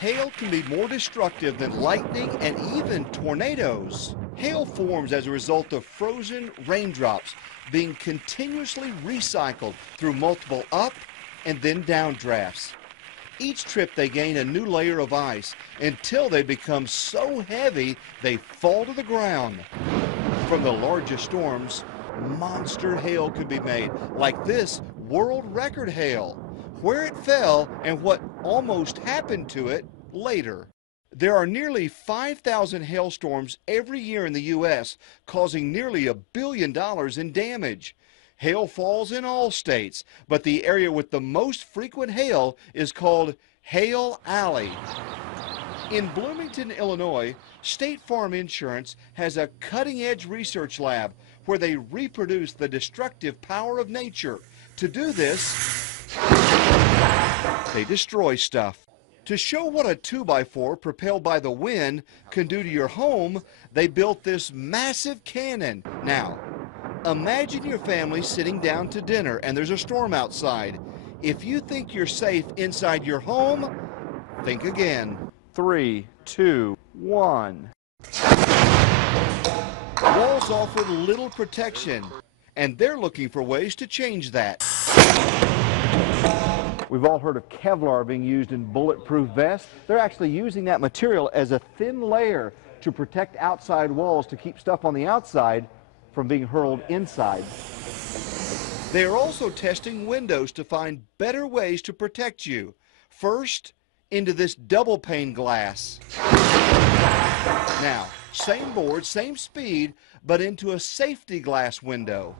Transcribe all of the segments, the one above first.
Hail can be more destructive than lightning and even tornadoes. Hail forms as a result of frozen raindrops being continuously recycled through multiple up and then down drafts. Each trip they gain a new layer of ice until they become so heavy they fall to the ground. From the largest storms, monster hail can be made, like this world record hail. Where it fell and what almost happened to it later. There are nearly 5,000 hailstorms every year in the U.S., causing nearly $1 billion in damage. Hail falls in all states, but the area with the most frequent hail is called Hail Alley. In Bloomington, Illinois, State Farm Insurance has a cutting-edge research lab where they reproduce the destructive power of nature. To do this, they destroy stuff. To show what a 2x4 propelled by the wind can do to your home, they built this massive cannon. Now, imagine your family sitting down to dinner and there's a storm outside. If you think you're safe inside your home, think again. 3, 2, 1. Walls offer little protection, and they're looking for ways to change that. We've all heard of Kevlar being used in bulletproof vests. They're actually using that material as a thin layer to protect outside walls to keep stuff on the outside from being hurled inside. They are also testing windows to find better ways to protect you. First, into this double pane glass. Now, same board, same speed, but into a safety glass window.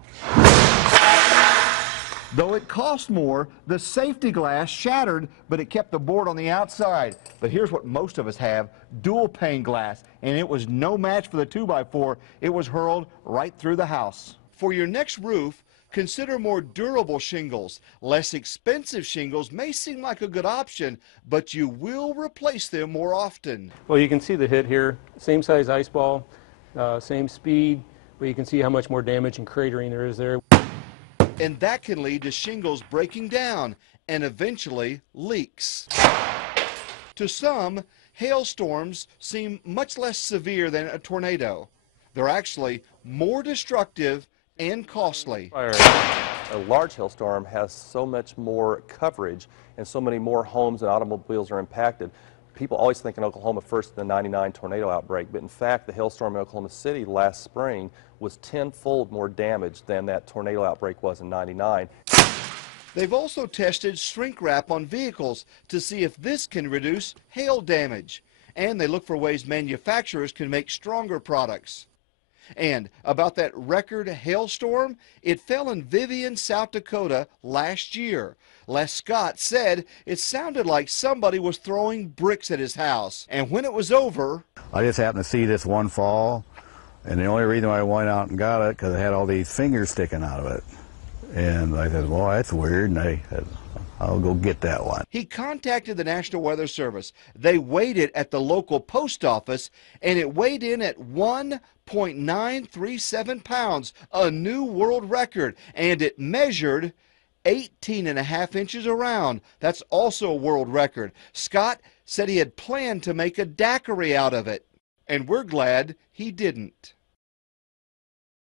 Though it cost more, the safety glass shattered, but it kept the board on the outside. But here's what most of us have, dual pane glass, and it was no match for the 2x4. It was hurled right through the house. For your next roof, consider more durable shingles. Less expensive shingles may seem like a good option, but you will replace them more often. Well, you can see the hit here, same size ice ball, same speed, but you can see how much more damage and cratering there is there. And that can lead to shingles breaking down and eventually leaks. To some, hailstorms seem much less severe than a tornado. They're actually more destructive and costly. A large hailstorm has so much more coverage and so many more homes and automobiles are impacted. People always think in Oklahoma first the '99 tornado outbreak, but in fact the hailstorm in Oklahoma City last spring was 10-fold more damage than that tornado outbreak was in '99. They've also tested shrink wrap on vehicles to see if this can reduce hail damage. And they look for ways manufacturers can make stronger products. And about that record hailstorm, it fell in Vivian, South Dakota last year. Les Scott said it sounded like somebody was throwing bricks at his house. And when it was over, I just happened to see this one fall, and the only reason why I went out and got it because it had all these fingers sticking out of it. And I said, well, that's weird, and I said, I'll go get that one. He contacted the National Weather Service. They weighed it at the local post office, and it weighed in at 1.937 pounds, a new world record, and it measured 18.5 inches around. That's also a world record. Scott said he had planned to make a daiquiri out of it, and we're glad he didn't.